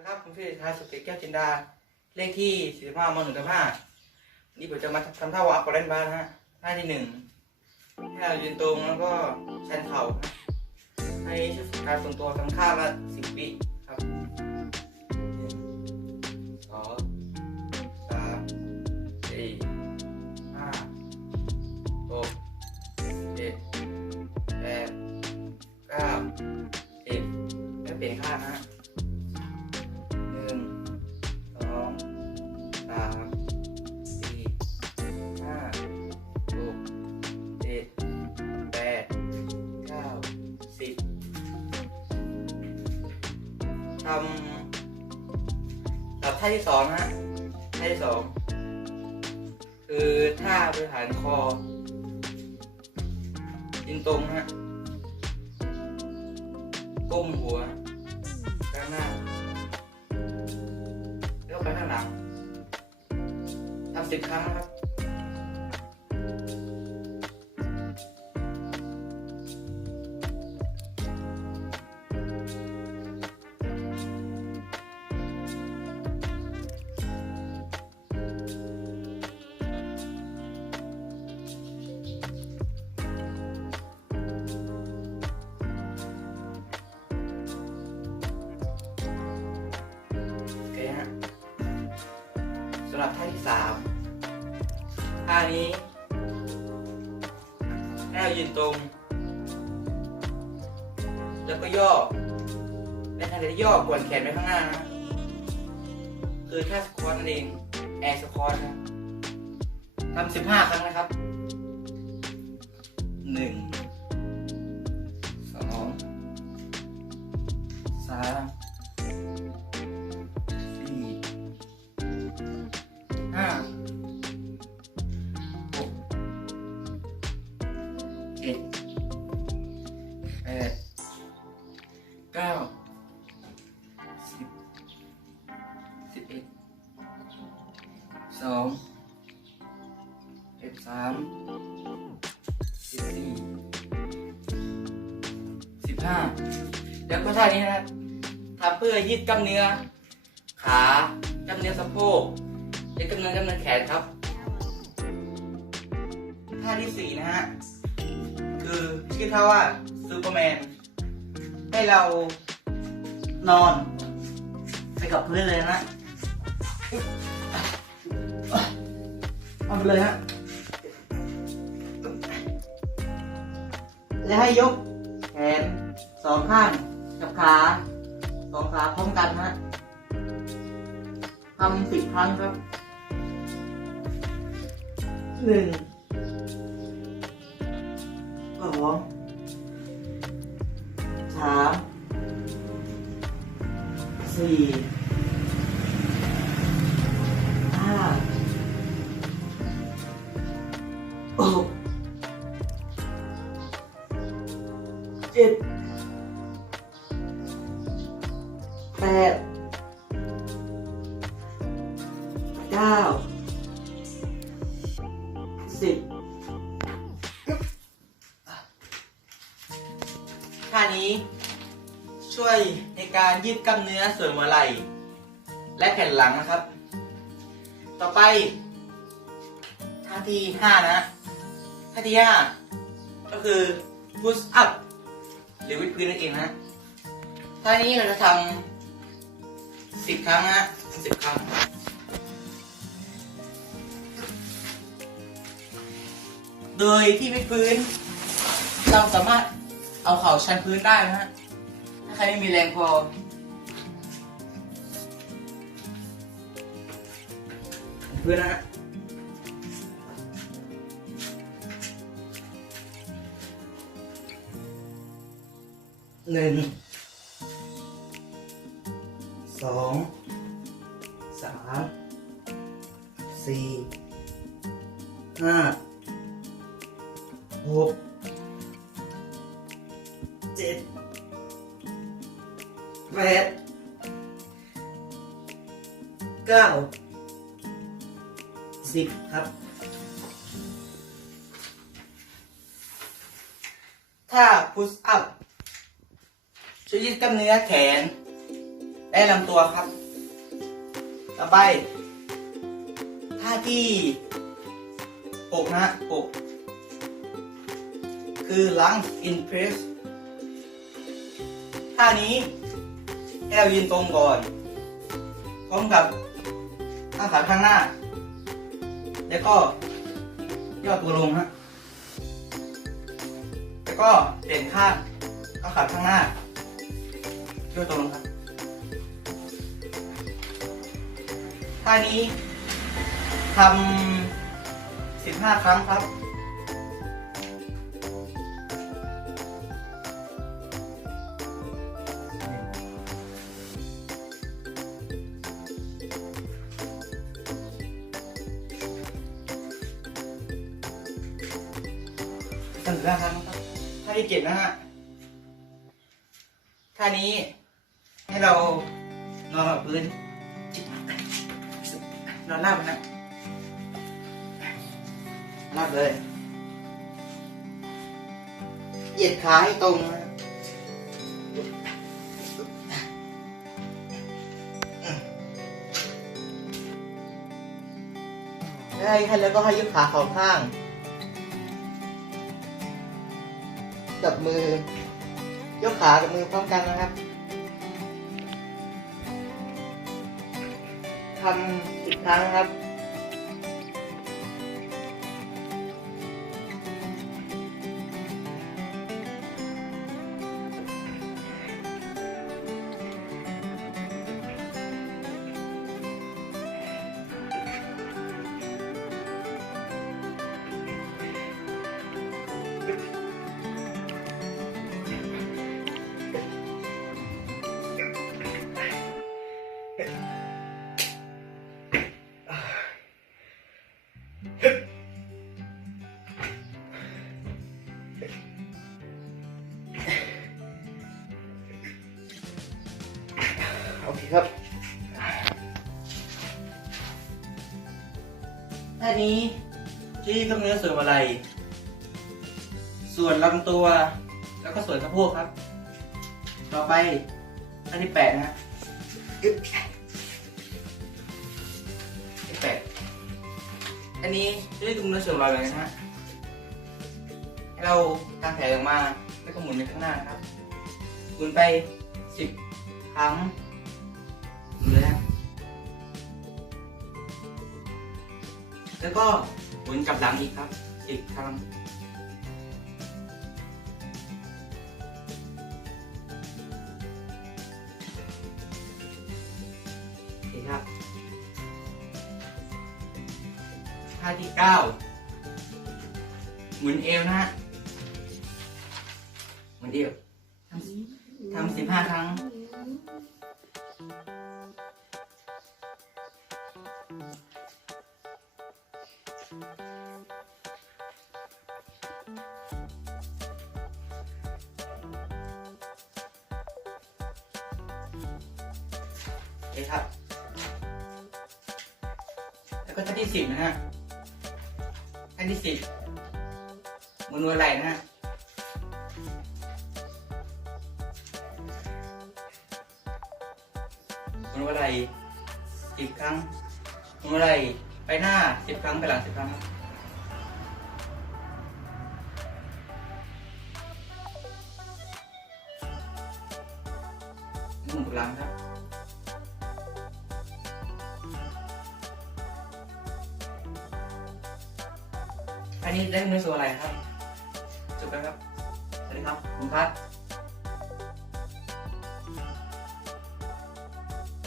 นะครับผมชื่อชายสุเกตแก้วจินดา เลขที่45มหนึ่งทับห้านี่ผมจะมาทำท่าวาอัพกอร์เรนบ้านฮะท่าที่หนึ่งให้เรายืนตรงแล้วก็ชันเข่าให้ชุดการทรงตัวทำข้าละสิบวิ ท่าที่สองนะฮะท่าที่สองคือท่าบริหารคอยินตรงฮะก้มหัวข้างหน้า แล้วไปข้างหลังทำสิบครั้งนะครับ ท่าที่สามท่านี้ให้เรายืนตรง แล้วก็ย่อและท่าที่ย่อกวนแขนไปข้างหน้านะคือท่าสควอตนั่นเองแอร์สควอตนะทำสิบห้าครั้งนะครับหนึ่ง สองสิบสามสิบสี่สิบห้าแล้วก็ท่านี้นะครับทำเพื่อยืดกล้ามเนื้อ ขากล้ามเนื้อสะโพกและกล้ามเนื้อกล้ามเนื้อแขนครับ ท่าที่สี่นะฮะ คือชื่อท่าว่าซูเปอร์แมน ให้เรานอน ไปกับพื้นเลยนะ เอาไปเลยฮะ และให้ยกแขนสองข้างกับขาสองขาพร้อมกันฮะทำสิบครั้งครับหนึ่งสองสามสี่ห้า แปดเก้าสิบท่านี้ช่วยในการยืดกล้ามเนื้อส่วนหัวไหล่และแผ่นหลังนะครับ ต่อไปท่าที่ห้านะท่าที่ห้าก็คือ push up หรือวิดพื้นนั่นเองนะท่านี้เราจะทำ สิบครั้งนะสิบครั้งโดยที่ไม่พื้น เราสามารถเอาเข่าชันพื้นได้นะฮะ ถ้าใครไม่มีแรงพอ พื้นนะฮะหนึ่ง สองสามสี่ห้าหกเจ็ดแปดเก้าสิบครับ ถ้า push up ช่วยยืดกล้ามเนื้อแขน และลำตัวครับ ต่อไปท่าที่ปกนะฮะปกคือ lunge in press ท่านี้ให้เรายืนตรงก่อน พร้อมกับข้างขาข้างหน้า แล้วก็ย่อตัวลงฮะแล้วก็เปลี่ยนข้างข้างขาข้างหน้าย่อตัวลงครับ ท่านี้ทำสิบห้าครั้งครับสิบห้าครั้งครับท่าที่เจ็ดนะฮะท่านี้ให้เรานอนกับพื้น นอนราบนะราบเลย เหยียดขาให้ตรงนะได้ให้แล้วก็ให้ยกขาเข่าข้าง จับมือ ยกขากับมือพร้อมกันนะครับ ทำสิบครั้งครับ คครับท่านี้ที่กล้ามเนื้อส่วนอะไร ส่วนลำตัว แล้วก็ส่วนสะโพกครับ ต่อไปท่าที่แปดนะฮะอึ๊บที่แปดอันนี้จะได้กล้ามเนื้อส่วนอะไรนะฮะให้เราทางแผลออกมาแล้วก็หมุนไปข้างหน้านะครับ หมุนไปสิบครั้ง แล้วก็หมุนกลับหลังอีกครับสิบครั้งครับท่าที่เก้าหมุนเอวนะฮะหมุนเอวทำสิบห้าครั้ง โอเคครับ แล้วก็ท่าที่สิบนะฮะท่าที่สิบมือนัวไหล่นะฮะมือนัวไหล่สิบครั้งมือนัวไหล่ไปหน้าสิบครั้งไปหลังสิบครั้งครับหมุนหลังครับ นนี้ได้เนื้อส่วนอะไรครับจบแล้วครับ สวัสดีครับ คุณพัด